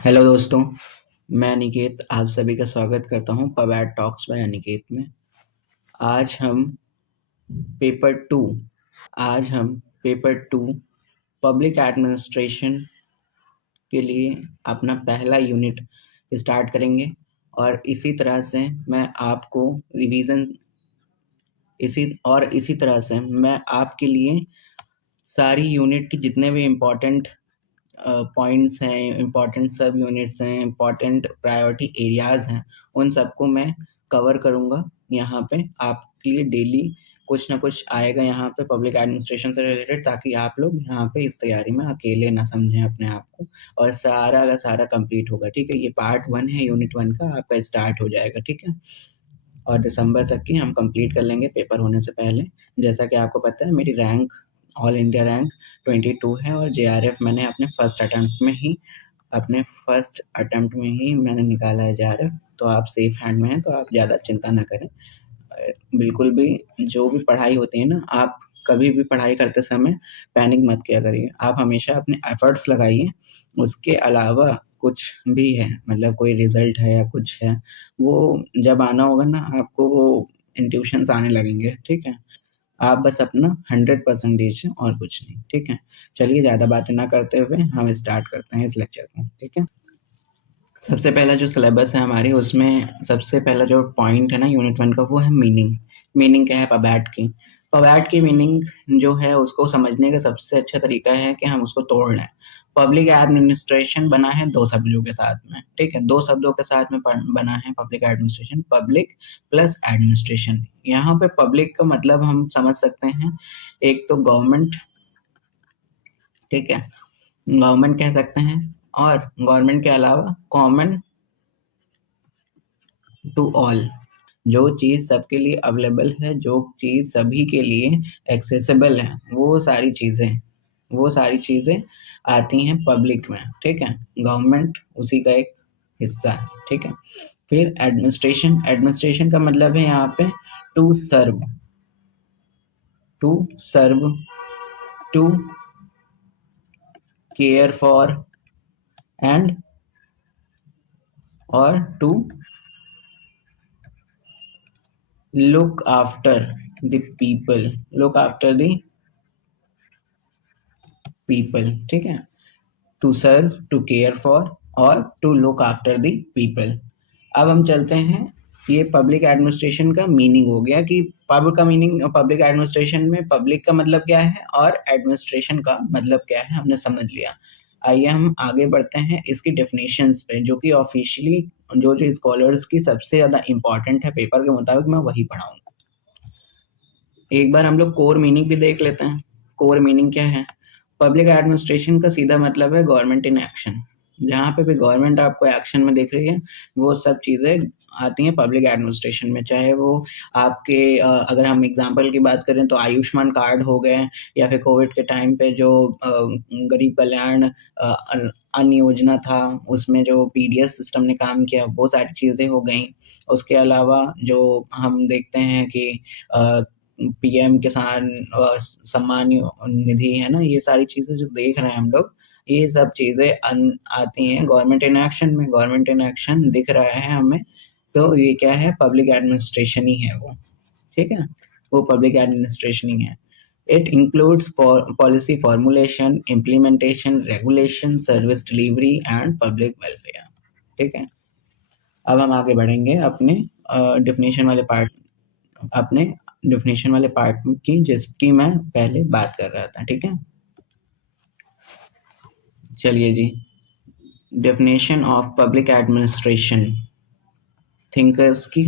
Hello दोस्तों, मैं अनिकेत आप सभी का स्वागत करता हूँ पवैट टॉक्स बाय अनिकेत में। आज हम पेपर टू आज हम पेपर टू पब्लिक एडमिनिस्ट्रेशन के लिए अपना पहला यूनिट स्टार्ट करेंगे और इसी तरह से मैं आपको रिवीजन इसी तरह से मैं आपके लिए सारी यूनिट के जितने भी इम्पोर्टेंट पॉइंट्स हैं, इम्पोर्टेंट सब यूनिट्स हैं, इम्पोर्टेंट प्रायोरिटी एरियाज हैं, उन सबको मैं कवर करूँगा। यहाँ पे आपके लिए डेली कुछ ना कुछ आएगा यहाँ पे पब्लिक एडमिनिस्ट्रेशन से रिलेटेड, ताकि आप लोग यहाँ पे इस तैयारी में अकेले ना समझें अपने आप को, और सारा का सारा कंप्लीट होगा। ठीक है, ये पार्ट 1 है, यूनिट 1 का आपका स्टार्ट हो जाएगा। ठीक है, और दिसंबर तक की हम कंप्लीट कर लेंगे पेपर होने से पहले। जैसा कि आपको पता है, मेरी रैंक ऑल इंडिया रैंक 22 है और जेआरएफ मैंने अपने फर्स्ट अटेम्प्ट में ही मैंने निकाला है जेआरएफ। तो आप सेफ हैंड में हैं, तो आप ज़्यादा चिंता ना करें। बिल्कुल भी जो भी पढ़ाई होती है ना, आप कभी भी पढ़ाई करते समय पैनिक मत किया करिए। आप हमेशा अपने एफर्ट्स लगाइए। उसके अलावा कुछ भी है, मतलब कोई रिजल्ट है या कुछ है, वो जब आना होगा ना आपको, वो इंट्यूशंस आने लगेंगे। ठीक है, आप बस अपना 100% दीजिए और कुछ नहीं। ठीक है, चलिए ज़्यादा बातें ना करते हुए हम स्टार्ट करते हैं इस लेक्चर को। ठीक है, सबसे पहला जो सिलेबस है हमारी, उसमें सबसे पहला जो पॉइंट है ना यूनिट 1 का, वो है मीनिंग। मीनिंग क्या है पबैट की? पबैट की मीनिंग जो है उसको समझने का सबसे अच्छा तरीका है कि हम उसको तोड़ लें। पब्लिक एडमिनिस्ट्रेशन बना है दो शब्दों के साथ में। ठीक है, दो शब्दों के साथ में बना है public administration, public plus administration. यहाँ पे पब्लिक का मतलब हम समझ सकते हैं, एक तो गवर्नमेंट, ठीक है, गवर्नमेंट कह सकते हैं, और गवर्नमेंट के अलावा कॉमन टू ऑल, जो चीज़ सबके लिए अवेलेबल है, जो चीज़ सभी के लिए एक्सेसिबल है, वो सारी चीज़ें आती हैं पब्लिक में। ठीक है, गवर्नमेंट उसी का एक हिस्सा है। ठीक है, फिर एडमिनिस्ट्रेशन। एडमिनिस्ट्रेशन का मतलब है यहाँ पे to serve, to serve, to care for, and और to look after the people, look after the people। ठीक है, to serve, to care for और to look after the people. अब हम चलते हैं, ये पब्लिक एडमिनिस्ट्रेशन का मीनिंग हो गया कि पब का मीनिंग, पब्लिक एडमिनिस्ट्रेशन में पब्लिक का मतलब क्या है और एडमिनिस्ट्रेशन का मतलब क्या है, हमने समझ लिया। आइए हम आगे बढ़ते हैं इसकी डेफिनेशंस पे, जो कि ऑफिशियली जो स्कॉलर्स की सबसे ज़्यादा इंपॉर्टेंट है पेपर के मुताबिक, मैं वही पढ़ाऊंगा। एक बार हम लोग कोर मीनिंग भी देख लेते हैं। कोर मीनिंग क्या है? पब्लिक एडमिनिस्ट्रेशन का सीधा मतलब है गवर्नमेंट इन एक्शन। जहाँ पे भी गवर्नमेंट आपको एक्शन में दिख रही है, वो सब चीज़ें आती हैं पब्लिक एडमिनिस्ट्रेशन में। चाहे वो आपके अगर हम एग्जांपल की बात करें तो आयुष्मान कार्ड हो गए, या फिर कोविड के टाइम पे जो गरीब कल्याण अन्न योजना था, उसमें जो पीडीएस सिस्टम ने काम किया, वो सारी चीज़ें हो गई। उसके अलावा जो हम देखते हैं कि पीएम किसान सम्मान निधि है ना, ये सारी चीज़ें जो देख रहे हैं हम लोग, ये सब चीज़ें आती हैं गवर्नमेंट इन एक्शन में। गवर्नमेंट इन एक्शन दिख रहा है हमें, तो ये क्या है? पब्लिक एडमिनिस्ट्रेशन ही है वो। ठीक है, वो पब्लिक एडमिनिस्ट्रेशन ही है। It includes policy formulation, implementation, regulation, service delivery and public welfare. ठीक है, अब हम आगे बढ़ेंगे अपने डेफिनेशन वाले पार्ट, अपने डेफिनेशन वाले पार्ट की, जिसकी मैं पहले बात कर रहा था। ठीक है, चलिए जी, definition of public administration, thinkers की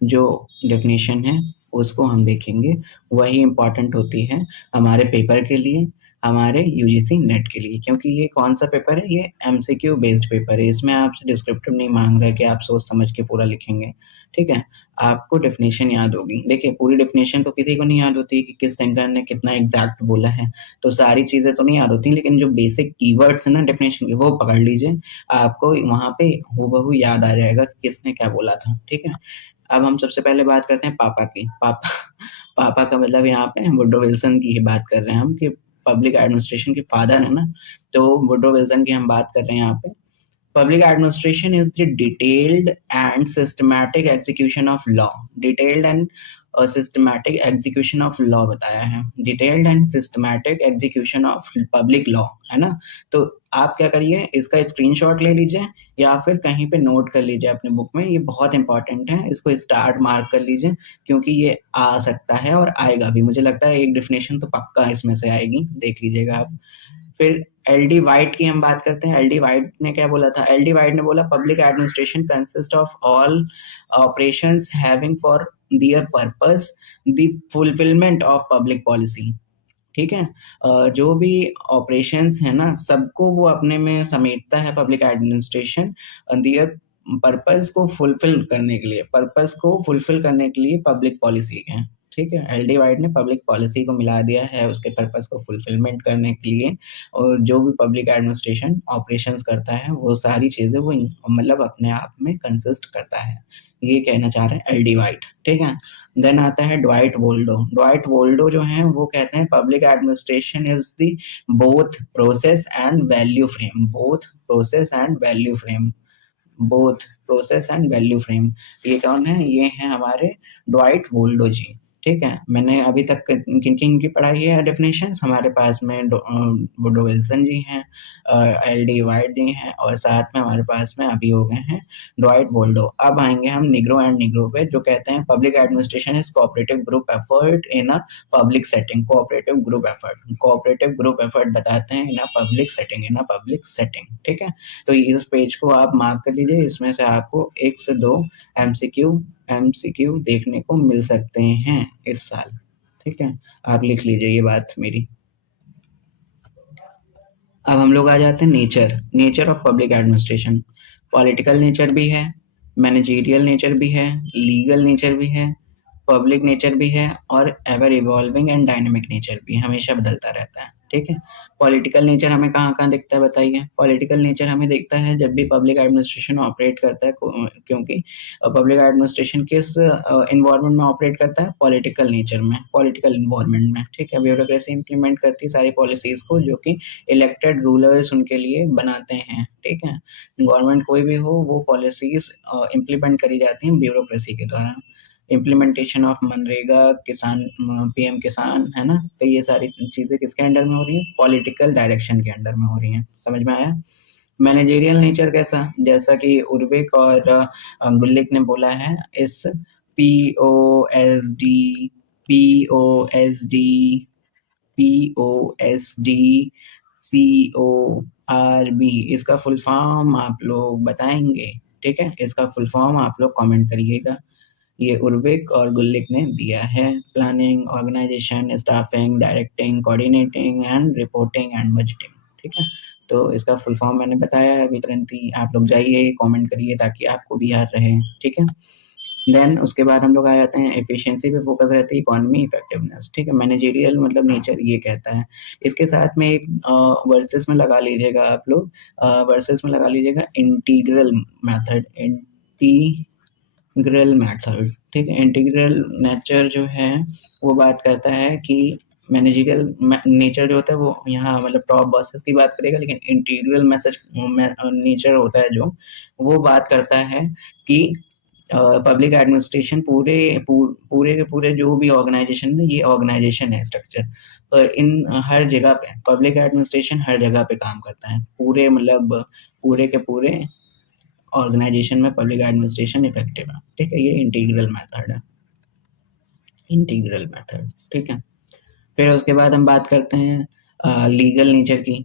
जो डेफिनेशन है उसको हम देखेंगे। वही इम्पॉर्टेंट होती है हमारे पेपर के लिए, हमारे यूजीसी नेट के लिए, क्योंकि ये कौन सा पेपर है? ये एमसीक्यू बेस्ड पेपर है। इसमें आपसे डिस्क्रिप्टिव नहीं मांग रहा है कि आप सोच समझ के पूरा लिखेंगे। ठीक है, आपको डेफिनेशन याद होगी। देखिए, पूरी डेफिनेशन तो किसी को नहीं याद होती कि किस थिंकर ने कितना एग्जैक्ट बोला है, तो सारी चीज़ें तो नहीं याद होती, लेकिन जो बेसिक कीवर्ड्स है ना डेफिनेशन के, वो पकड़ लीजिए, आपको वहाँ पे हूबहू याद आ जाएगा कि किसने क्या बोला था। ठीक है, अब हम सबसे पहले बात करते हैं पापा की। पापा पापा का मतलब यहाँ पे वुडरो विल्सन की ही बात कर रहे हैं हम, कि पब्लिक एडमिनिस्ट्रेशन के फादर है ना, तो वुडरो विल्सन की हम बात कर रहे हैं यहाँ पे। Public administration is the detailed and systematic execution of law. Detailed and systematic execution of law बताया है, detailed and systematic execution of public law, है ना। तो आप क्या करिए, इसका स्क्रीनशॉट ले लीजिए या फिर कहीं पे नोट कर लीजिए अपने बुक में, ये बहुत इंपॉर्टेंट है, इसको स्टार्ट मार्क कर लीजिए क्योंकि ये आ सकता है और आएगा भी। मुझे लगता है एक डेफिनेशन तो पक्का इसमें से आएगी, देख लीजिएगा आप। फिर एल डी वाइट की हम बात करते हैं। एल डी वाइट ने क्या बोला था? एल डी वाइट ने बोला public administration consist of all operations having for their purpose the fulfilment of public policy. ठीक है, जो भी ऑपरेशंस है ना, सबको वो अपने में समेटता है पब्लिक एडमिनिस्ट्रेशन, दियर पर्पस को फुलफिल करने के लिए, पर्पस को फुलफिल करने के लिए पब्लिक पॉलिसी है। ठीक है, एल डी वाइट ने पब्लिक पॉलिसी को मिला दिया है उसके पर्पस को फुलफिलमेंट करने के लिए, और जो भी पब्लिक एडमिनिस्ट्रेशन ऑपरेशंस करता है वो सारी चीजें वो मतलब अपने आप में कंसिस्ट करता है, ये कहना चाह रहे हैं एल डी वाइट। ठीक है, देन आता है ड्वाइट वोल्डो। ड्वाइट वोल्डो जो है वो कहते हैं public administration is the both process and value frame, both process and value frame, both process and value frame. ये कौन है? ये है हमारे ड्वाइट वोल्डो जी। ठीक है, मैंने अभी तक किन किन की पढ़ाई है डेफिनेशन, हमारे पास में वुडरो विल्सन जी हैं, एल डी वाइट जी हैं, और साथ में हमारे पास में अभी हो गए हैं ड्वाइट वोल्डो। अब आएंगे हम निग्रो एंड निग्रो पे, जो कहते हैं public administration is cooperative group effort in a public setting. Cooperative group effort, cooperative group effort बताते हैं in a public setting, in a public setting. ठीक है, तो इस पेज को आप मार्क कर लीजिए, इसमें से आपको 1 से 2 एमसीक्यू देखने को मिल सकते हैं इस साल। ठीक है, आप लिख लीजिए ये बात मेरी। अब हम लोग आ जाते हैं nature of public administration. Political nature भी है, मैनेजेरियल नेचर भी है, लीगल नेचर भी है, पब्लिक नेचर भी है, और ever evolving and dynamic nature भी हमेशा बदलता रहता है। ठीक है, पॉलिटिकल नेचर हमें कहाँ कहाँ दिखता है बताइए? पॉलिटिकल नेचर हमें दिखता है जब भी पब्लिक एडमिनिस्ट्रेशन ऑपरेट करता है, क्योंकि पब्लिक एडमिनिस्ट्रेशन किस इन्वायरमेंट में ऑपरेट करता है? पॉलिटिकल नेचर में, पॉलिटिकल इन्वायरमेंट में। ठीक है, ब्यूरोक्रेसी इंप्लीमेंट करती है सारी पॉलिसीज को जो कि इलेक्टेड रूलर्स उनके लिए बनाते हैं। ठीक है, गवर्नमेंट कोई भी हो, वो पॉलिसीज इंप्लीमेंट करी जाती हैं ब्यूरोक्रेसी के द्वारा। इम्प्लीमेंटेशन ऑफ मनरेगा, किसान, पीएम किसान, है ना, तो ये सारी चीजें किसके अंडर में हो रही है? पॉलिटिकल डायरेक्शन के अंडर में हो रही हैं। समझ में आया? मैनेजेरियल नेचर कैसा? जैसा कि उर्विक और गुल्लिक ने बोला है, इस पीओएसडी पीओएसडी पीओएसडी सीओआरबी, इसका फुल फॉर्म आप लोग बताएंगे? ठीक है, इसका फुल फॉर्म आप लोग कमेंट करिएगा। ये उर्विक और गुल्लिक ने दिया है। Planning, organisation, staffing, directing, coordinating and reporting and budgeting. ठीक है, तो इसका फुल फॉर्म मैंने बताया है अभी तुरंत ही, आप लोग जाइए कमेंट करिए ताकि आपको भी याद रहे। ठीक है, देन उसके बाद हम लोग आ जाते हैं एफिशिएंसी पे फोकस रहती है, इकोनॉमी, इफेक्टिवनेस। ठीक है, मैनेजेरियल मतलब नेचर ये कहता है। इसके साथ में एक वर्सेस में लगा लीजिएगा आप लोग, वर्सेस में लगा लीजिएगा इंटीग्रल मेथड, इंटीग्रल मेथड। ठीक है, इंटीग्रल नेचर जो है वो बात करता है कि मैनेजरियल नेचर जो होता है वो यहाँ मतलब टॉप बॉसेस की बात करेगा, लेकिन इंटीग्रल मैसेज नेचर होता है जो, वो बात करता है कि पब्लिक एडमिनिस्ट्रेशन पूरे के पूरे जो भी ऑर्गेनाइजेशन है, ये ऑर्गेनाइजेशन है स्ट्रक्चर, इन हर जगह पे पब्लिक एडमिनिस्ट्रेशन हर जगह पे काम करता है, पूरे मतलब पूरे के पूरे ऑर्गेनाइजेशन में पब्लिक एडमिनिस्ट्रेशन इफेक्टिव है। ठीक है, ये इंटीग्रल मेथड है, इंटीग्रल मेथड। ठीक है, फिर उसके बाद हम बात करते हैं लीगल नेचर की।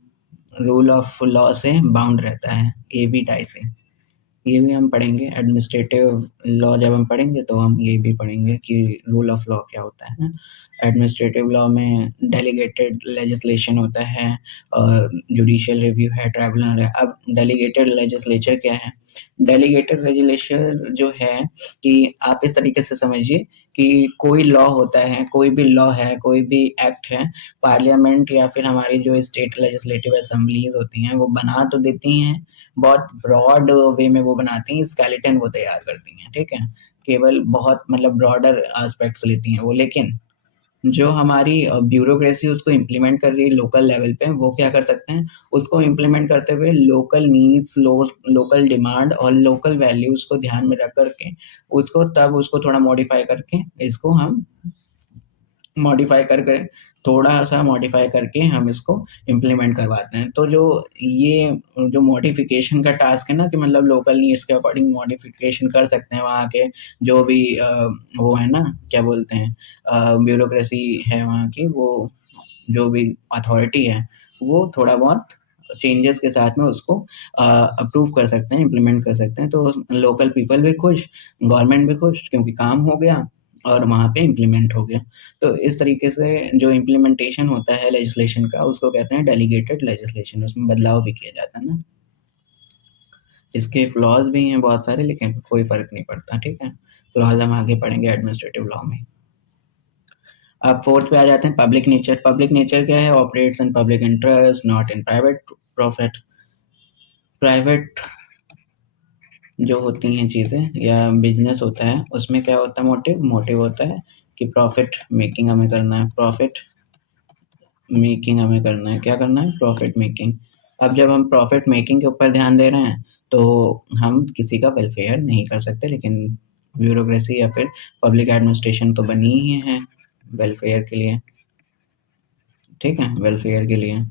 रूल ऑफ लॉ से बाउंड रहता है, ए बी टाई से। ये भी हम पढ़ेंगे, एडमिनिस्ट्रेटिव लॉ जब हम पढ़ेंगे तो हम ये भी पढ़ेंगे कि रूल ऑफ लॉ क्या होता है। एडमिनिस्ट्रेटिव लॉ में डेलीगेटेड लेजिस्लेशन होता है, जुडिशियल रिव्यू है, ट्राइब्यूनल है। अब डेलीगेटेड लेजिस्लेचर क्या है? डेलीगेटेड लेजिस्लेचर जो है कि आप इस तरीके से समझिए कि कोई लॉ होता है, कोई भी लॉ है, कोई भी एक्ट है, पार्लियामेंट या फिर हमारी जो स्टेट लेजिस्लेटिव असेंबलीज होती हैं वो बना तो देती हैं, बहुत ब्रॉड वे में वो बनाती हैं, स्केलेटन वो तैयार करती हैं। ठीक है, केवल बहुत मतलब ब्रॉडर एस्पेक्ट्स लेती हैं वो, लेकिन जो हमारी ब्यूरोक्रेसी उसको इम्प्लीमेंट कर रही है लोकल लेवल पे, वो क्या कर सकते हैं, उसको इम्प्लीमेंट करते हुए लोकल नीड्स, लोकल डिमांड और लोकल वैल्यूज को ध्यान में रख करके उसको थोड़ा मॉडिफाई करके इसको हम मॉडिफाई करके थोड़ा सा मॉडिफाई करके हम इसको इम्प्लीमेंट करवाते हैं। तो जो मॉडिफिकेशन का टास्क है ना, कि मतलब लोकल नीड्स के अकॉर्डिंग मॉडिफिकेशन कर सकते हैं वहाँ के जो भी वो है ना, क्या बोलते हैं, ब्यूरोक्रेसी है वहाँ की, वो जो भी अथॉरिटी है वो थोड़ा बहुत चेंजेस के साथ में उसको अप्रूव कर सकते हैं, इम्प्लीमेंट कर सकते हैं। तो लोकल पीपल भी खुश, गवर्नमेंट भी खुश, क्योंकि काम हो गया और वहाँ पे इम्प्लीमेंट हो गया। तो इस तरीके से जो इम्प्लीमेंटेशन होता है लेजिस्लेशन का, उसको कहते हैं डेलीगेटेड लेजिस्लेशन। उसमें बदलाव भी किया जाता है ना। इसके फ्लॉज भी हैं बहुत सारे, लेकिन कोई फर्क नहीं पड़ता, ठीक है। फ्लॉज हम आगे पढ़ेंगे एडमिनिस्ट्रेटिव लॉ में। अब फोर्थ पे आ जाते हैं पब्लिक नेचर। पब्लिक नेचर क्या है? Operates in public interest, not in private profit. Private जो होती हैं चीज़ें या बिजनेस होता है, उसमें क्या होता है? मोटिव होता है कि प्रॉफिट मेकिंग हमें करना है, क्या करना है? Profit making. अब जब हम प्रॉफिट मेकिंग के ऊपर ध्यान दे रहे हैं, तो हम किसी का वेलफेयर नहीं कर सकते, लेकिन ब्यूरोक्रेसी या फिर पब्लिक एडमिनिस्ट्रेशन तो बनी ही है वेलफेयर के लिए, ठीक है, वेलफेयर के लिए।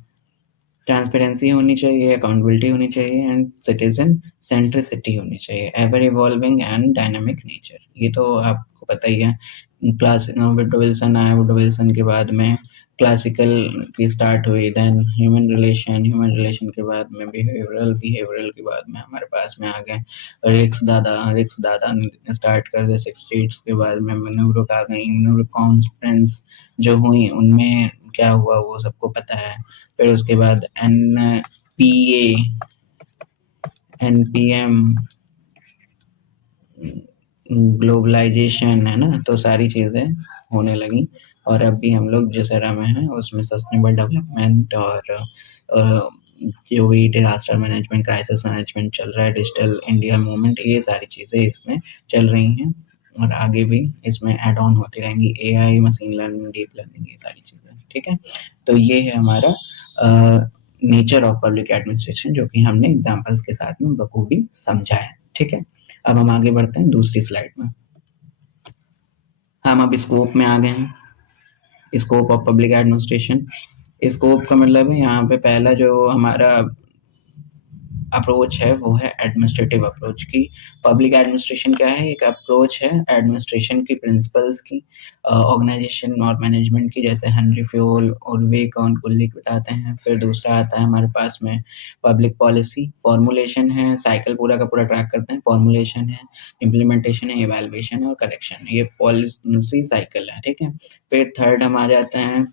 ट्रांसपेरेंसी होनी चाहिए, अकाउंटेबिलिटी होनी चाहिए एंड सिटीजन सेंट्रिसिटी होनी चाहिए, ever evolving and dynamic nature. ये तो आपको पता ही है। वुडो विल्सन आया, वुडो विल्सन के बाद में क्लासिकल की स्टार्ट हुई, देन ह्यूमन रिलेशन के बाद में बिहेवियरल के बाद में हमारे पास में आ गए रिक्स दादा ने स्टार्ट कर दिया। सिक्स स्टेट्स के बाद में मनूवरक आ गई, मनूवरक कॉन्फ्रेंस जो हुई उनमें क्या हुआ वो सबको पता है। फिर उसके बाद एनपीएम, ग्लोबलाइजेशन है ना, तो सारी चीज़ें होने लगी। और अभी हम लोग जिस एरा में हैं उसमें सस्टेनेबल डेवलपमेंट और जो भी डिजास्टर मैनेजमेंट, क्राइसिस मैनेजमेंट चल रहा है, डिजिटल इंडिया मूवमेंट, ये सारी चीज़ें इसमें चल रही हैं और आगे भी इसमें ऐड ऑन होती रहेंगी। AI, machine learning, deep learning, ये सारी चीज़ें, ठीक है। तो ये है हमारा नेचर ऑफ पब्लिक एडमिनिस्ट्रेशन, जो कि हमने एग्जाम्पल्स के साथ में बखूबी समझा है, ठीक है। अब हम आगे बढ़ते हैं दूसरी स्लाइड में। हम अब स्कोप में आ गए हैं, scope of public administration. Scope का मतलब है यहाँ पे पहला जो हमारा अप्रोच है वो है एडमिनिस्ट्रेटिव अप्रोच की। पब्लिक एडमिनिस्ट्रेशन क्या है? एक अप्रोच है एडमिनिस्ट्रेशन की प्रिंसिपल्स की, ऑर्गेनाइजेशन और मैनेजमेंट की, जैसे हेनरी फ्योल और वेकॉन कुलिक बताते हैं। फिर दूसरा आता है हमारे पास में पब्लिक पॉलिसी, फॉर्मुलेशन है, साइकिल पूरा का पूरा ट्रैक करते हैं, फॉर्मुलेशन है, इम्प्लीमेंटेशन है, इवैल्यूएशन है और करेक्शन, ये पॉलिसी साइकिल है, ठीक है। फिर थर्ड हम आ जाते हैं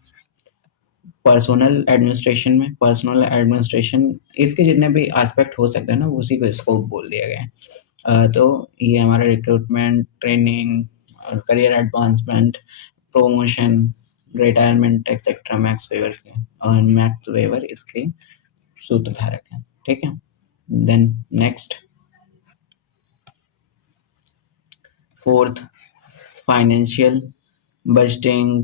पर्सनल एडमिनिस्ट्रेशन में। पर्सनल एडमिनिस्ट्रेशन, इसके जितने भी एस्पेक्ट हो सकते हैं ना, उसी को स्कोप बोल दिया गया है। तो ये हमारा recruitment, training, career advancement, promotion, retirement et cetera, Max Weber इसके सूत्रधारक हैं, ठीक है। Then next, fourth, financial, budgeting,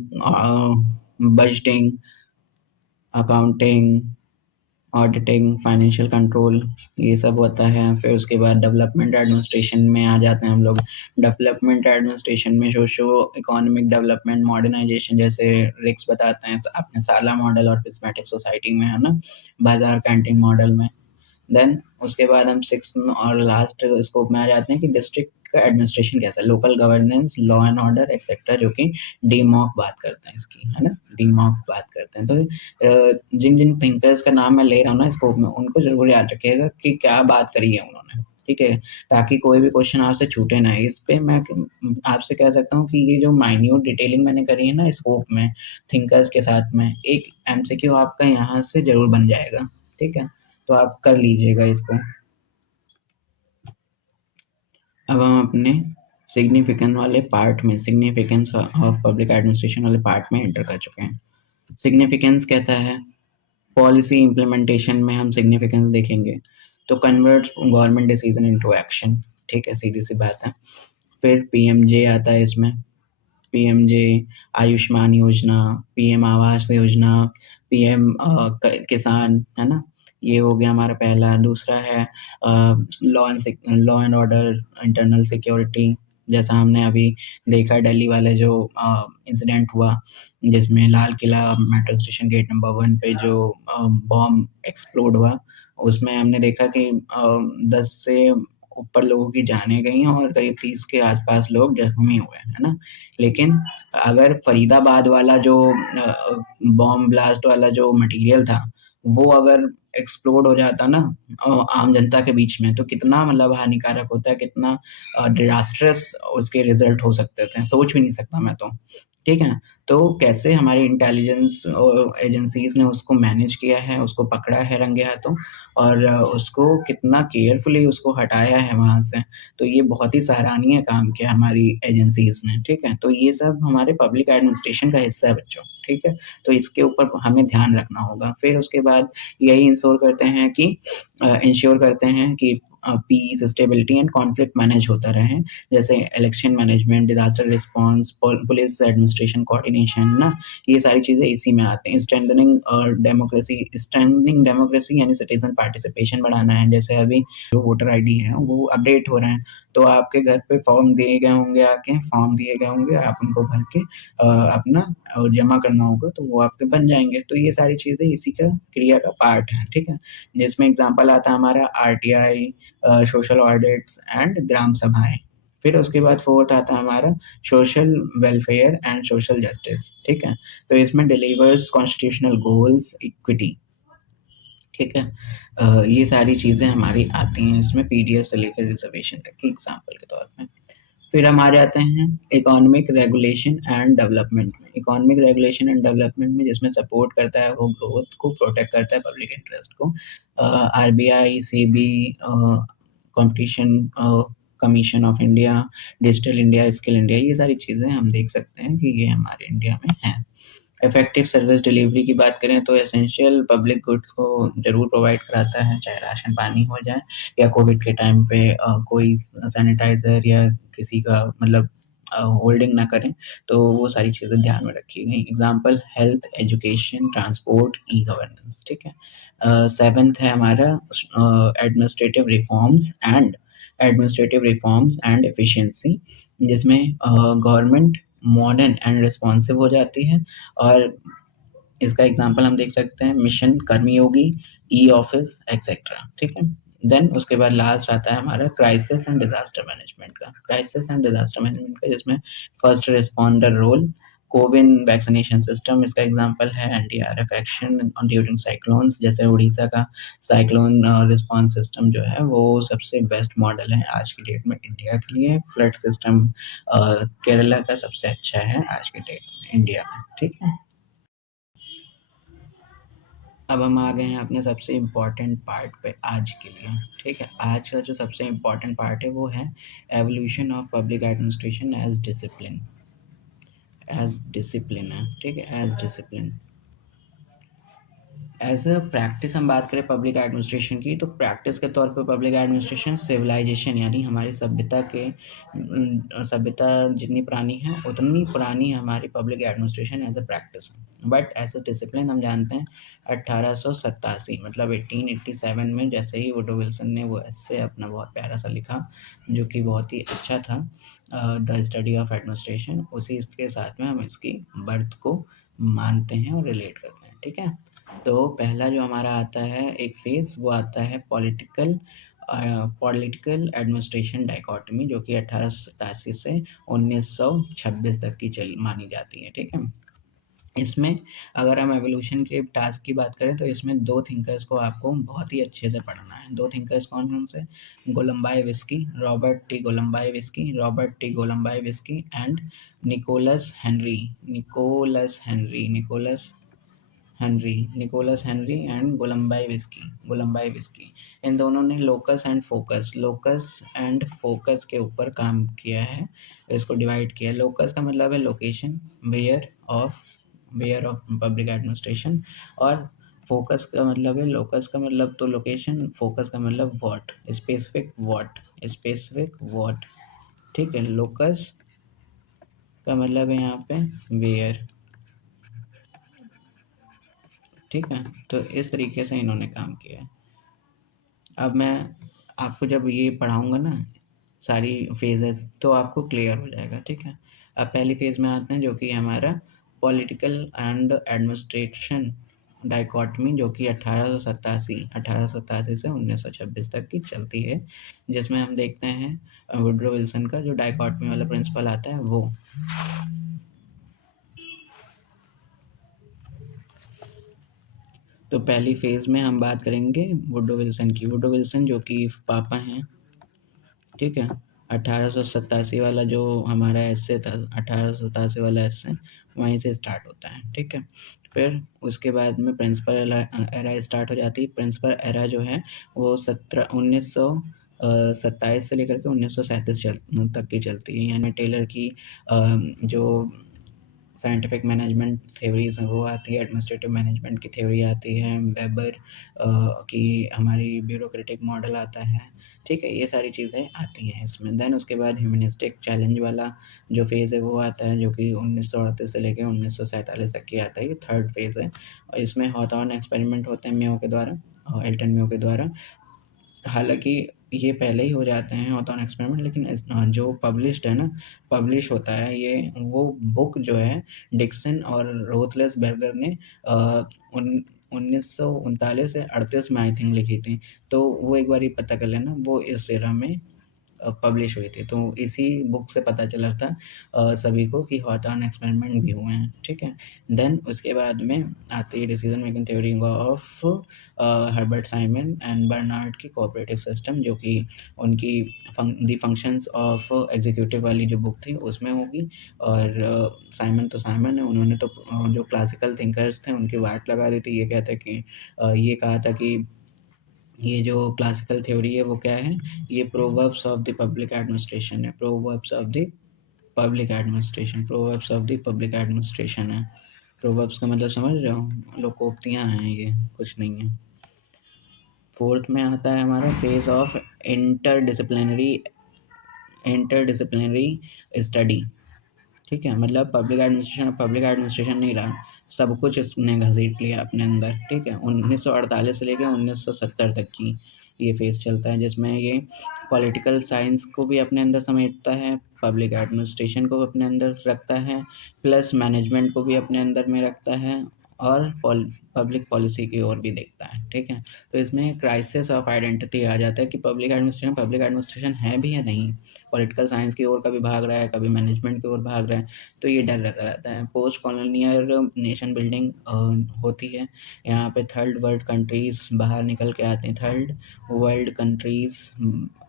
accounting, auditing, financial control, ये सब होता है। फिर उसके बाद डेवलपमेंट एडमिनिस्ट्रेशन में आ जाते हैं हम लोग। डेवलपमेंट एडमिनिस्ट्रेशन में सोशो इकोनॉमिक डेवलपमेंट, मॉडर्नाइजेशन, जैसे रिक्स बताते हैं अपने साला मॉडल और प्रिस्मेटिक सोसाइटी में, है ना, बाजार कैंटीन मॉडल में। देन उसके बाद हम सिक्स और लास्ट स्कोप में आ जाते हैं कि डिस्ट्रिक्ट का एडमिनिस्ट्रेशन कैसा है, local governance, law and order etcetera, जो कि डीमॉक बात करते हैं इसकी, है ना, डीमॉक बात करते हैं। तो जिन जिन थिंकर्स का नाम मैं ले रहा हूँ ना स्कोप में, उनको जरूर याद रखिएगा कि क्या बात करी है उन्होंने, ठीक है, ताकि कोई भी क्वेश्चन आपसे छूटे ना। इस पे मैं आपसे कह सकता हूँ कि ये जो माइन्यूट डिटेलिंग मैंने करी है ना स्कोप में थिंकर्स के साथ में, एक एमसीक्यू आपका यहाँ से जरूर बन जाएगा, ठीक है। तो आप कर लीजिएगा इसको। अब हम अपने सिग्निफिकेंस ऑफ पब्लिक एडमिनिस्ट्रेशन वाले पार्ट में एंटर कर चुके हैं। सिग्निफिकेंस कैसा है? पॉलिसी इम्प्लीमेंटेशन में हम सिग्निफिकेंस देखेंगे तो convert government decision into action, ठीक है, सीधी सी बात है। फिर पीएमजे आता है इसमें, पीएमजे, आयुष्मान योजना, पीएम आवास योजना, पीएम किसान, है ना? ये हो गया हमारा पहला। दूसरा है law and order, internal security. जैसा हमने अभी देखा दिल्ली वाले जो इंसिडेंट हुआ, जिसमें Lal Qila metro station gate number 1 पे जो बॉम्ब एक्सप्लोड हुआ, उसमें हमने देखा कि 10 से ऊपर लोगों की जानें गई हैं और करीब 30 के आसपास लोग जख्मी हुए, है ना? लेकिन अगर फरीदाबाद वाला जो बॉम्ब ब्लास्ट वाला जो मटेरियल था, वो अगर एक्सप्लोड हो जाता ना आम जनता के बीच में, तो कितना मतलब हानिकारक होता है, कितना डिजास्ट्रस उसके रिजल्ट हो सकते थे, सोच भी नहीं सकता मैं तो। ठीक है? तो कैसे हमारी इंटेलिजेंस एजेंसीज ने उसको मैनेज किया है, उसको पकड़ा है रंगे हाथों, और उसको कितना केयरफुली उसको हटाया है वहाँ से, तो ये बहुत ही सराहनीय काम किया हमारी एजेंसीज ने। ठीक है? तो ये सब हमारे पब्लिक एडमिनिस्ट्रेशन का हिस्सा है बच्चों। ठीक है? तो इसके ऊपर हमें ध्यान रखना होगा। फिर उसके बाद यही इंश्योर करते हैं कि peace, stability and conflict manage होता रहे। जैसे election management, disaster response, police administration coordination ना, ये सारी चीज़ें इसी में आते हैं। स्ट्रेंथनिंग डेमोक्रेसी यानी सिटीजन पार्टिसिपेशन बढ़ाना है। जैसे अभी जो वोटर आईडी है वो अपडेट हो रहे हैं, तो आपके घर पे फॉर्म दिए गए होंगे, आप उनको भर के अपना जमा करना होगा, तो वो आपके बन जाएंगे। तो ये सारी चीज़ें इसी का क्रिया का पार्ट है। ठीक है? जिसमें एग्जाम्पल आता है हमारा आरटीआई, सोशल ऑडिट्स एंड ग्राम सभाएं। फिर उसके बाद फोर्थ आता है हमारा social welfare and social justice. ठीक है? तो इसमें डिलीवर्स कॉन्स्टिट्यूशनल गोल्स, इक्विटी। ठीक है? ये सारी चीजें हमारी आती हैं इसमें, पीडीएस से लेकर रिजर्वेशन तक की एग्जाम्पल के तौर पे। फिर हमारे आते हैं इकोनॉमिक रेगुलेशन एंड डेवलपमेंट में। इकोनॉमिक रेगुलेशन एंड डेवलपमेंट में जिसमें सपोर्ट करता है वो ग्रोथ को, प्रोटेक्ट करता है पब्लिक इंटरेस्ट को। RBI, SEBI, competition commission of India, digital India, skill India, ये सारी चीज़ें हम देख सकते हैं कि ये हमारे इंडिया में हैं। इफेक्टिव सर्विस डिलीवरी की बात करें तो एसेंशियल पब्लिक गुड्स को ज़रूर प्रोवाइड कराता है, चाहे राशन पानी हो जाए या कोविड के टाइम पे कोई सैनिटाइज़र या किसी का मतलब होल्डिंग ना करें, तो वो सारी चीज़ें ध्यान में रखी गई। Example health, education, transport, e-governance. ठीक है? 7th है हमारा एडमिनिस्ट्रेटिव रिफॉर्म्स एंड एफिशिएंसी, जिसमें गवर्नमेंट मॉडर्न एंड रिस्पॉन्सिव हो जाती है। और इसका एग्जांपल हम देख सकते हैं मिशन कर्मयोगी, ई ऑफिस एक्सेट्रा। ठीक है? देन उसके बाद लास्ट आता है हमारा क्राइसिस एंड डिजास्टर मैनेजमेंट का, जिसमें first responder role, CoWIN vaccination system इसका एग्जांपल है, एनडीआरएफ एक्शन ड्यूरिंग साइक्लोन्स, जैसे उड़ीसा का साइक्लोन रिस्पॉन्स सिस्टम जो है वो सबसे बेस्ट मॉडल है आज की डेट में इंडिया के लिए। फ्लड सिस्टम केरला का सबसे अच्छा है आज की डेट में इंडिया में। ठीक है? अब हम आ गए हैं अपने सबसे इम्पोर्टेंट पार्ट पे आज के लिए। ठीक है? आज का जो सबसे इम्पोर्टेंट पार्ट है वो है evolution of public administration as discipline है। ठीक है? As discipline. As a practice हम बात करें पब्लिक एडमिनिस्ट्रेशन की, तो प्रैक्टिस के तौर पे पब्लिक एडमिनिस्ट्रेशन सिविलाइजेशन यानी हमारी सभ्यता जितनी पुरानी है उतनी पुरानी हमारी public administration as a practice है। बट एज अ डिसिप्लिन हम जानते हैं 1887 मतलब 1887 में, जैसे ही वुडरो विल्सन ने वो ऐसे अपना बहुत प्यारा सा लिखा जो कि बहुत ही अच्छा था, द स्टडी ऑफ एडमिनिस्ट्रेशन, उसी के साथ में हम इसकी बर्थ को मानते हैं और रिलेट करते हैं। ठीक है? तो पहला जो हमारा आता है एक फेज, वो आता है पॉलिटिकल एडमिनिस्ट्रेशन डाइकोटमी, जो कि 1887 से 1926 तक की चल मानी जाती है। ठीक है? इसमें अगर हम एवोल्यूशन के टास्क की बात करें तो इसमें दो थिंकर्स को आपको बहुत ही अच्छे से पढ़ना है। दो थिंकर्स कौन कौन से? Robert T Golembiewski and Nicholas Henry and Golembiewski. इन दोनों ने लोकस के ऊपर काम किया है, इसको डिवाइड किया है। लोकस का मतलब है location, where of public administration, और लोकस का मतलब तो लोकेशन, फोकस का मतलब स्पेसिफिक व्हाट। ठीक है? लोकस का मतलब है यहाँ पे वेयर, ठीक है। तो इस तरीके से इन्होंने काम किया है। अब मैं आपको जब ये पढ़ाऊँगा ना सारी फेजेस, तो आपको क्लियर हो जाएगा, ठीक है। अब पहली फेज में आते हैं जो कि हमारा पॉलिटिकल एंड एडमिनिस्ट्रेशन डाइकॉटमी, जो कि 1887 से 1926 तक की चलती है, जिसमें हम देखते हैं वुडरो विल्सन का जो डाइकॉटमी वाला प्रिंसिपल आता है वो। तो पहली फेज में हम बात करेंगे वुडरो विल्सन की। वुडरो विल्सन जो कि पापा हैं, ठीक है। 1887 वाला जो हमारा एस्से था, 1887 वाला एस्से वहीं से स्टार्ट होता है, ठीक है। फिर उसके बाद में प्रिंसिपल एरा स्टार्ट हो जाती है। प्रिंसिपल एरा जो है वो 1927 से लेकर के 1937 तक की चलती है। यानी टेलर की जो साइंटिफिक मैनेजमेंट थ्योरीज हैं वो आती है, एडमिनिस्ट्रेटिव मैनेजमेंट की थ्योरी आती है, वेबर की हमारी ब्यूरोक्रेटिक मॉडल आता है, ठीक है। ये सारी चीज़ें आती हैं इसमें। देन उसके बाद ह्यूमनिस्टिक चैलेंज वाला जो फेज़ है वो आता है, जो कि 1938 से लेकर 1947 तक की आता है। ये थर्ड फेज़ है और इसमें हॉथॉर्न एक्सपेरिमेंट होते हैं मेयो के द्वारा और एल्टन मेयो के द्वारा। हालाँकि ये पहले ही हो जाते हैं हॉथॉर्न एक्सपेरिमेंट, लेकिन जो पब्लिश्ड है ना, पब्लिश होता है ये, वो बुक जो है डिक्सन और रोथलेसबर्गर ने उन 1939 से 38 में आई थिंक लिखी थी। तो वो एक बार ही पता कर लेना, वो इस एरा में पब्लिश हुई थी। तो इसी बुक से पता चला था सभी को कि हॉथॉर्न एक्सपेरिमेंट भी हुए हैं, ठीक है। देन उसके बाद में आती है decision making theory of Herbert Simon and Barnard की कोऑपरेटिव सिस्टम, जो कि उनकी द फंक्शंस ऑफ एग्जीक्यूटिव वाली जो बुक थी उसमें होगी। और साइमन तो साइमन है, उन्होंने तो जो क्लासिकल थिंकर्स थे उनकी वाट लगा दी थी। ये कहते कि ये कहा था कि ये जो क्लासिकल थ्योरी है वो क्या है, ये proverbs of the public administration है। Proverbs of the public administration, proverbs of the public administration है। प्रोवर्ब्स का मतलब समझ रहे हो, लोकोक्तियाँ हैं, ये कुछ नहीं है। फोर्थ में आता है हमारा phase of interdisciplinary interdisciplinary study, ठीक है। मतलब पब्लिक एडमिनिस्ट्रेशन नहीं रहा, सब कुछ इसने घसीट लिया अपने अंदर, ठीक है। 1948 से लेकर 1970 तक की ये फेज़ चलता है, जिसमें ये पॉलिटिकल साइंस को भी अपने अंदर समेटता है, पब्लिक एडमिनिस्ट्रेशन को अपने अंदर रखता है, प्लस मैनेजमेंट को भी अपने अंदर में रखता है और पब्लिक पॉलिसी की ओर भी देखता है, ठीक है। तो इसमें क्राइसिस ऑफ आइडेंटिटी आ जाता है कि पब्लिक एडमिनिस्ट्रेशन है भी या नहीं। पॉलिटिकल साइंस की ओर कभी भाग रहा है, कभी मैनेजमेंट की ओर भाग रहा है, तो ये डर लगा रहता है। पोस्ट कॉलोनियल नेशन बिल्डिंग होती है। यहाँ पे थर्ड वर्ल्ड कंट्रीज़ बाहर निकल के आती हैं, थर्ड वर्ल्ड कंट्रीज़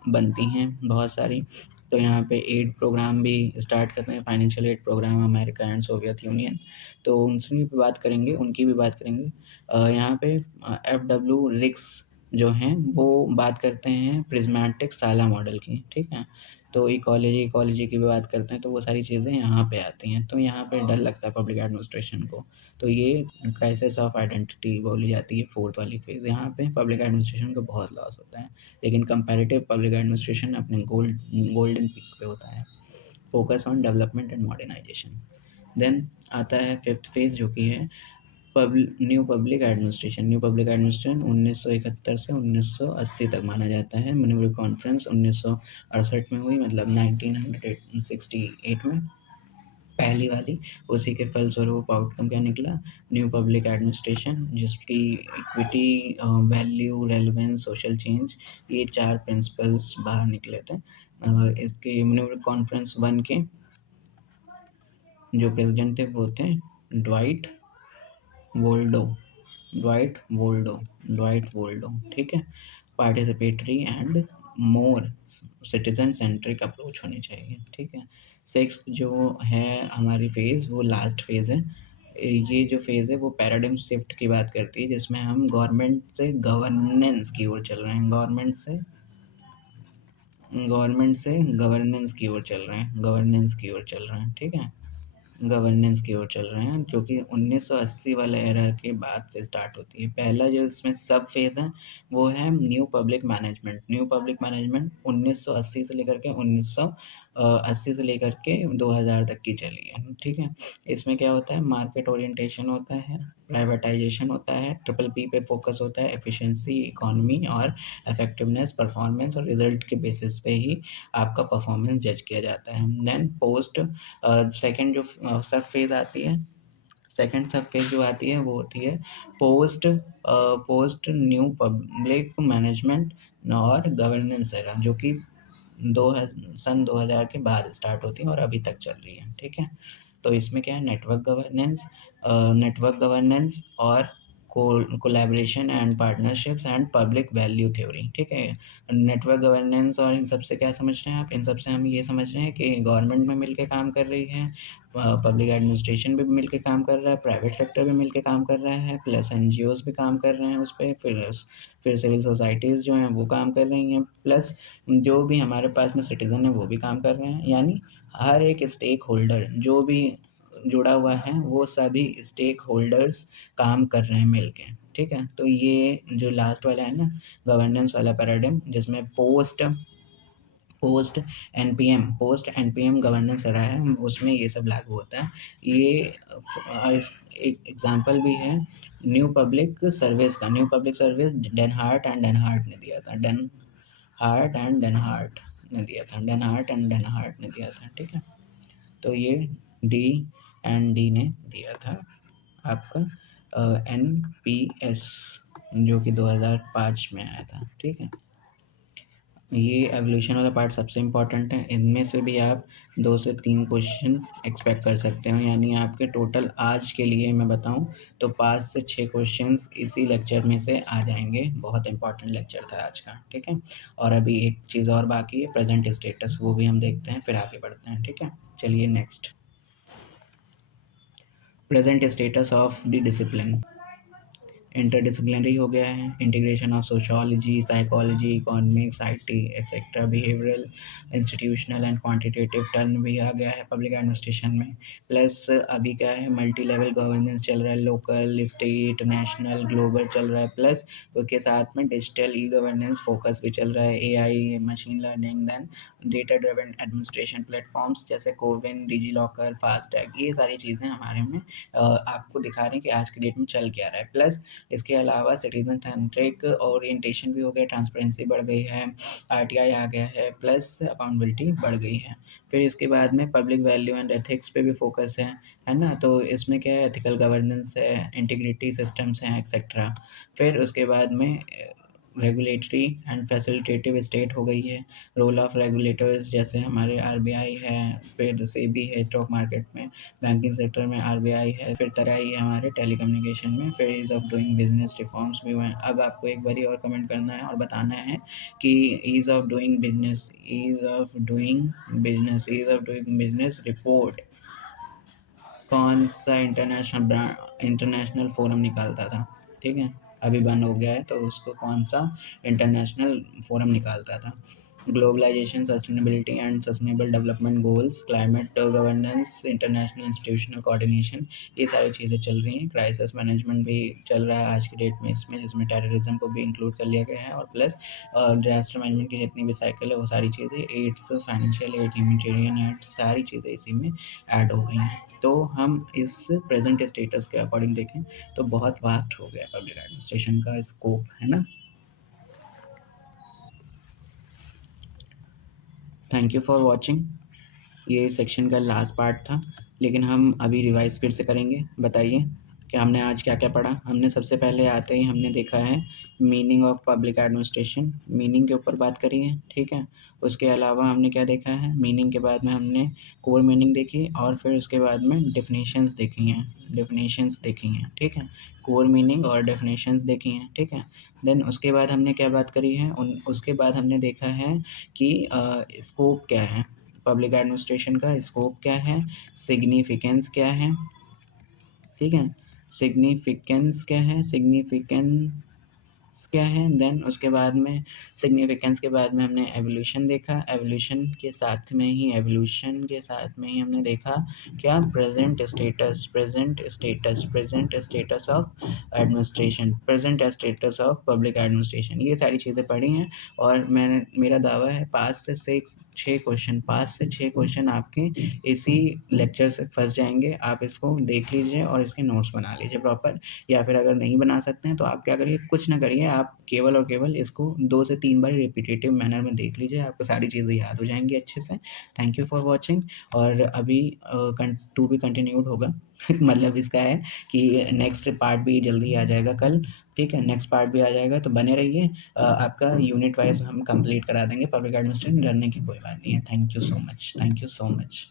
बनती हैं बहुत सारी। तो यहाँ पे एड प्रोग्राम भी स्टार्ट करते हैं, financial aid programme America and Soviet Union. तो उनसे भी बात करेंगे, उनकी भी बात करेंगे। यहाँ पे एफ.डब्ल्यू. रिक्स जो हैं वो बात करते हैं प्रिज़्मेटिक साला मॉडल की, ठीक है। तो इकोलॉजी की भी बात करते हैं, तो वो सारी चीज़ें यहाँ पे आती हैं। तो यहाँ पे डर लगता है पब्लिक एडमिनिस्ट्रेशन को। तो ये क्राइसिस ऑफ आइडेंटिटी बोली जाती है फोर्थ वाली फेज़। यहाँ पे पब्लिक एडमिनिस्ट्रेशन को बहुत लॉस होता है, लेकिन कंपैरेटिव पब्लिक एडमिनिस्ट्रेशन अपने गोल्डन पीक पे होता है। Focus on development and modernisation. Then आता है फिफ्थ फेज़, जो कि है न्यू पब्लिक एडमिनिस्ट्रेशन 1971 से 1980 तक माना जाता है। मनोवर कॉन्फ्रेंस 1968 में हुई, मतलब 1968 में पहली वाली। उसी के फलस्वरूप आउटकम क्या निकला, न्यू पब्लिक एडमिनिस्ट्रेशन, जिसकी equity, value, relevance, social change, ये चार प्रिंसिपल्स बाहर निकले थे। इसके मनोवर कॉन्फ्रेंस वन के जो प्रेसिडेंट थे वो थे ड्वाइट वोल्डो ड्वाइट वोल्डो, ठीक है। Participatory and more citizen centric approach होनी चाहिए, ठीक है। सिक्स्थ जो है हमारी फेज़, वो लास्ट फेज़ है। ये जो फेज़ है वो पैराडिम शिफ्ट की बात करती है, जिसमें हम गवर्नमेंट से गवर्नेंस की ओर चल रहे हैं, गवर्नमेंट से गवर्नेंस की ओर चल रहे हैं, ठीक है। गवर्नेंस की ओर चल रहे हैं, जो कि 1980 वाले एरा के बाद से स्टार्ट होती है। पहला जो इसमें सब फेज़ है वो है न्यू पब्लिक मैनेजमेंट। 1980 से लेकर के 1990 80 से लेकर के 2000 तक की चली है, ठीक है। इसमें क्या होता है, मार्केट ओरिएंटेशन होता है, प्राइवेटाइजेशन होता है, ट्रिपल पी पे फोकस होता है, एफिशिएंसी, इकोनॉमी और इफेक्टिवनेस, परफॉर्मेंस और रिजल्ट के बेसिस पे ही आपका परफॉर्मेंस जज किया जाता है। देन पोस्ट सेकंड जो सब फेज आती है, सेकंड सब फेज जो आती है वो होती है पोस्ट न्यू पब्लिक मैनेजमेंट और गवर्नेंस एरा, जो कि दो सन 2000 के बाद स्टार्ट होती है और अभी तक चल रही है, ठीक है। तो इसमें क्या है, नेटवर्क गवर्नेंस और collaboration and partnerships and public value theory, ठीक है। नेटवर्क गवर्नेंस और इन सब से क्या समझ रहे हैं आप, इन सब से हम ये समझ रहे हैं कि गवर्नमेंट में मिलके काम कर रही है, पब्लिक एडमिनिस्ट्रेशन भी मिलके काम कर रहा है, प्राइवेट सेक्टर भी मिलके काम कर रहा है, प्लस एनजीओज भी काम कर रहे हैं उस पर, फिर सिविल सोसाइटीज़ जो हैं वो काम कर रही हैं, प्लस जो भी हमारे पास में सिटीज़न है वो भी काम कर रहे हैं। यानी हर एक स्टेक होल्डर जो भी जुड़ा हुआ है वो सभी स्टेक होल्डर्स काम कर रहे हैं मिलके, ठीक है। तो ये जो लास्ट वाला है ना, गवर्नेंस वाला पैराडिम, जिसमें पोस्ट एनपीएम गवर्नेंस रहा है, उसमें ये सब लागू होता है। ये एक एग्जांपल भी है न्यू पब्लिक सर्विस डेनहार्ट एंड डेनहार्ट ने दिया था, डेनहार्ट ने दिया था, ठीक है। तो ये डी एंड डी ने दिया था आपका एनपीएस, जो कि 2005 में आया था, ठीक है। ये एवोल्यूशन वाला पार्ट सबसे इम्पोर्टेंट है, इनमें से भी आप 2 से 3 क्वेश्चन एक्सपेक्ट कर सकते हो। यानी आपके टोटल आज के लिए मैं बताऊं तो 5 से 6 क्वेश्चंस इसी लेक्चर में से आ जाएंगे। बहुत इंपॉर्टेंट लेक्चर था आज का, ठीक है। और अभी एक चीज़ और बाकी है, प्रेजेंट स्टेटस, वो भी हम देखते हैं फिर आगे बढ़ते हैं, ठीक है। चलिए next, present status of the discipline. Interdisciplinary हो गया है, integration of sociology, psychology, economics, IT etcetera, behavioural, institutional and quantitative turn भी आ गया है पब्लिक एडमिनिस्ट्रेशन में। प्लस अभी क्या है, मल्टी लेवल गवर्नेंस चल रहा है, लोकल, स्टेट, नेशनल, ग्लोबल चल रहा है। प्लस उसके साथ में डिजिटल ई गवर्नेंस फोकस भी चल रहा है, AI, machine learning, then data driven administration platforms जैसे कोविन, डिजी लॉकर, फास्टैग, ये सारी चीज़ें हमारे में आपको दिखा रहे हैं कि आज की डेट में चल क्या रहा है। प्लस इसके अलावा सिटीजन सेंट्रिक ओरिएंटेशन भी हो गया, ट्रांसपेरेंसी बढ़ गई है, आरटीआई आ गया है, प्लस अकाउंटेबिलिटी बढ़ गई है। फिर इसके बाद में पब्लिक वैल्यू एंड एथिक्स पे भी फोकस है ना। तो इसमें क्या है, एथिकल गवर्नेंस है, इंटीग्रिटी सिस्टम्स हैं एक्सेट्रा। फिर उसके बाद में रेगुलेटरी एंड फैसिलिटेटिव स्टेट हो गई है, रोल ऑफ रेगुलेटर्स जैसे हमारे आरबीआई है, फिर सेबी है स्टॉक मार्केट में, बैंकिंग सेक्टर में आरबीआई है, फिर तराई है हमारे टेलीकम्युनिकेशन में, फिर ease of doing business reforms भी हुए हैं। अब आपको एक बारी और कमेंट करना है और बताना है कि ease of doing business report कौन सा इंटरनेशनल फोरम निकालता था, ठीक है। अभी बंद हो गया है, तो उसको कौन सा इंटरनेशनल फोरम निकालता था। Globalisation, sustainability and sustainable development goals, climate governance, international institutional coordination, ये सारी चीज़ें चल रही हैं। क्राइसिस मैनेजमेंट भी चल रहा है आज की डेट में इसमें, जिसमें टेररिज्म को भी इंक्लूड कर लिया गया है। और प्लस डिजास्टर मैनेजमेंट की जितनी भी साइकिल है वो सारी चीज़ें, aids, financial aid, humanitarian aid, सारी चीज़ें इसी में ऐड हो गई हैं। तो हम इस प्रेजेंट स्टेटस के अकॉर्डिंग देखें तो बहुत वास्ट हो गया पब्लिक एडमिनिस्ट्रेशन का स्कोप, है ना। Thank you for watching. ये सेक्शन का लास्ट पार्ट था, लेकिन हम अभी रिवाइज फिर से करेंगे। बताइए कि हमने आज क्या क्या पढ़ा। हमने सबसे पहले आते ही हमने देखा है meaning of public administration, meaning के ऊपर बात करी है, ठीक है। उसके अलावा हमने क्या देखा है, मीनिंग के बाद में हमने कोर मीनिंग देखी, और फिर उसके बाद में डेफिनेशंस देखी हैं, ठीक है। कोर मीनिंग और डेफिनेशंस देखी हैं, ठीक है। देन उसके बाद हमने क्या बात करी है, उसके बाद हमने देखा है कि स्कोप क्या है, पब्लिक एडमिनिस्ट्रेशन का स्कोप क्या है, सिग्निफिकेंस क्या है, ठीक है। सिग्निफिकेंस क्या है। देन उसके बाद में सिग्निफिकेंस के बाद में हमने एवोल्यूशन देखा, एवोल्यूशन के साथ में ही हमने देखा क्या, present status of administration, present status of public administration, ये सारी चीज़ें पढ़ी हैं। और मैंने, मेरा दावा है 6 क्वेश्चन, 5 से 6 क्वेश्चन आपके इसी लेक्चर से फँस जाएँगे। आप इसको देख लीजिए और इसके नोट्स बना लीजिए प्रॉपर, या फिर अगर नहीं बना सकते हैं तो आप क्या करिए, कुछ ना करिए, आप केवल और केवल इसको 2 से 3 बार रिपिटेटिव मैनर में देख लीजिए, आपको सारी चीज़ें याद हो जाएँगी अच्छे से। Thank you for watching. और अभी टू बी कंटिन्यूड होगा मतलब इसका है कि नेक्स्ट पार्ट भी जल्दी आ जाएगा कल, ठीक है? नेक्स्ट पार्ट भी आ जाएगा, तो बने रहिए। आपका यूनिट वाइज़ हम कंप्लीट करा देंगे, पब्लिक एडमिनिस्ट्रेशन, डरने की कोई बात नहीं है। Thank you so much, thank you so much.